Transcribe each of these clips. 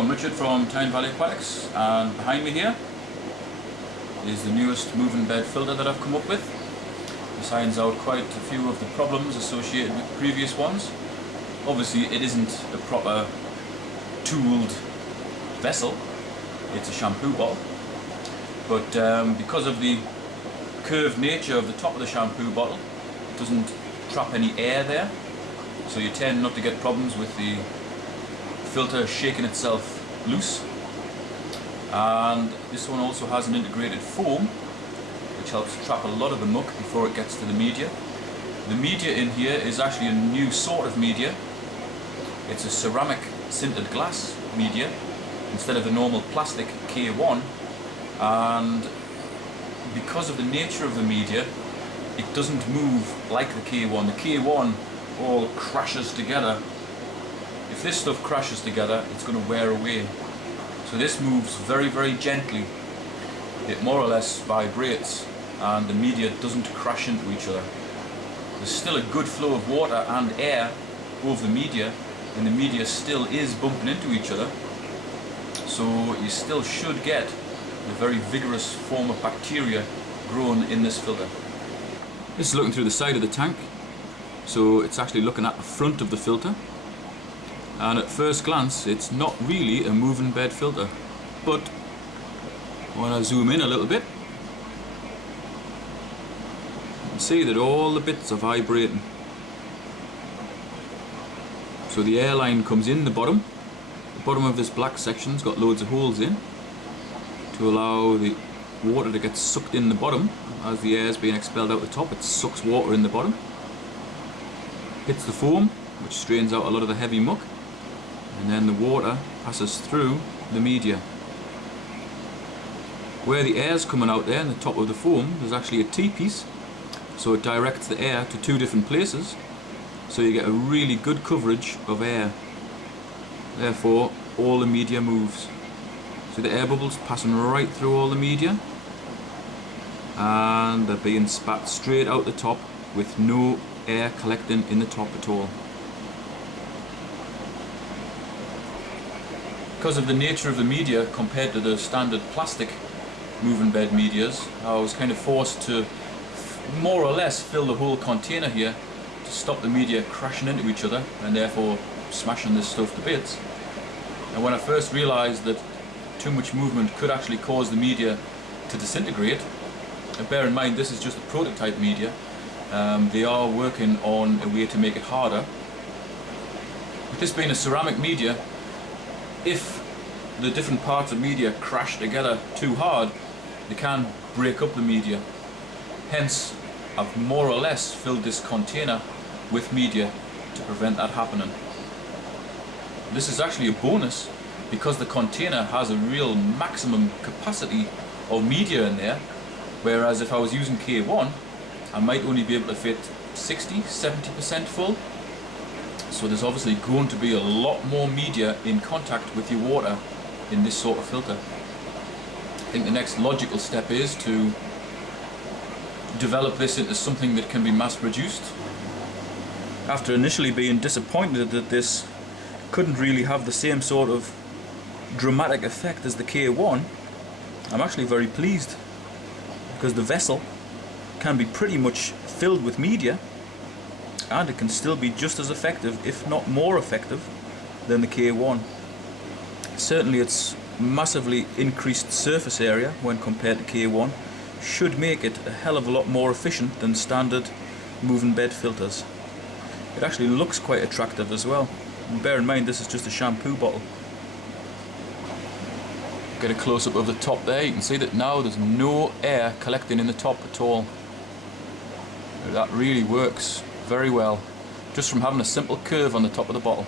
I'm Richard from Tyne Valley Aquatics, and behind me here is the newest moving bed filter that I've come up with. This irons out quite a few of the problems associated with previous ones. Obviously it isn't a proper tooled vessel, it's a shampoo bottle, but because of the curved nature of the top of the shampoo bottle, it doesn't trap any air there, so you tend not to get problems with the filter shaking itself loose. And this one also has an integrated foam which helps trap a lot of the muck before it gets to the media. The media in here is actually a new sort of media. It's a ceramic sintered glass media instead of a normal plastic K1, and because of the nature of the media it doesn't move like the K1. The K1 all crashes together. If this stuff crashes together, it's going to wear away. So this moves very, very gently. It more or less vibrates and the media doesn't crash into each other. There's still a good flow of water and air over the media, and the media still is bumping into each other. So you still should get a very vigorous form of bacteria grown in this filter. This is looking through the side of the tank. So it's actually looking at the front of the filter. And at first glance, it's not really a moving bed filter. But when I zoom in a little bit, you can see that all the bits are vibrating. So the air line comes in the bottom. The bottom of this black section's got loads of holes in to allow the water to get sucked in the bottom. As the air is being expelled out the top, it sucks water in the bottom. Hits the foam, which strains out a lot of the heavy muck. And then the water passes through the media. Where the air's coming out there in the top of the foam, there's actually a T-piece, so it directs the air to two different places, so you get a really good coverage of air. Therefore, all the media moves. So the air bubbles passing right through all the media, and they're being spat straight out the top with no air collecting in the top at all. Because of the nature of the media compared to the standard plastic moving bed medias, I was kind of forced to more or less fill the whole container here to stop the media crashing into each other and therefore smashing this stuff to bits. And when I first realized that too much movement could actually cause the media to disintegrate, and bear in mind this is just a prototype media, they are working on a way to make it harder. With this being a ceramic media, if the different parts of media crash together too hard, they can break up the media. Hence, I've more or less filled this container with media to prevent that happening. This is actually a bonus because the container has a real maximum capacity of media in there, whereas if I was using K1, I might only be able to fit 60–70% full. So there's obviously going to be a lot more media in contact with your water in this sort of filter. I think the next logical step is to develop this into something that can be mass produced. After initially being disappointed that this couldn't really have the same sort of dramatic effect as the K1, I'm actually very pleased, because the vessel can be pretty much filled with media and it can still be just as effective, if not more effective, than the K1. Certainly its massively increased surface area when compared to K1 should make it a hell of a lot more efficient than standard moving bed filters. It actually looks quite attractive as well. And bear in mind this is just a shampoo bottle. Get a close-up of the top there, you can see that now there's no air collecting in the top at all. That really works very well, just from having a simple curve on the top of the bottle.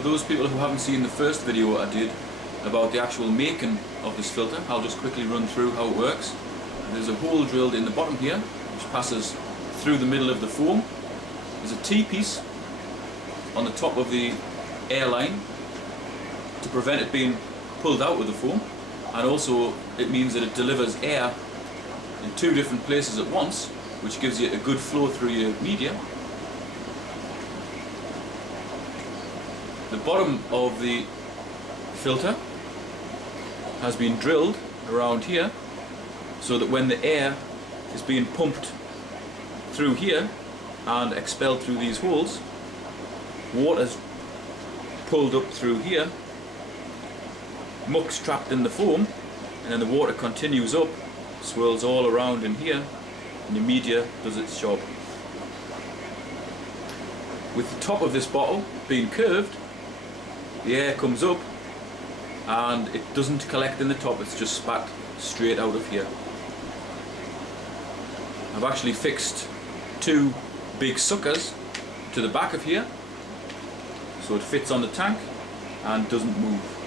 For those people who haven't seen the first video I did about the actual making of this filter, I'll just quickly run through how it works. There's a hole drilled in the bottom here, which passes through the middle of the foam. There's a T-piece on the top of the air line to prevent it being pulled out with the foam, and also it means that it delivers air in two different places at once, which gives you a good flow through your media. The bottom of the filter has been drilled around here so that when the air is being pumped through here and expelled through these holes, water's pulled up through here, muck's trapped in the foam, and then the water continues up, swirls all around in here, and the media does its job. With the top of this bottle being curved, the air comes up and it doesn't collect in the top, it's just spat straight out of here. I've actually fixed two big suckers to the back of here so it fits on the tank and doesn't move.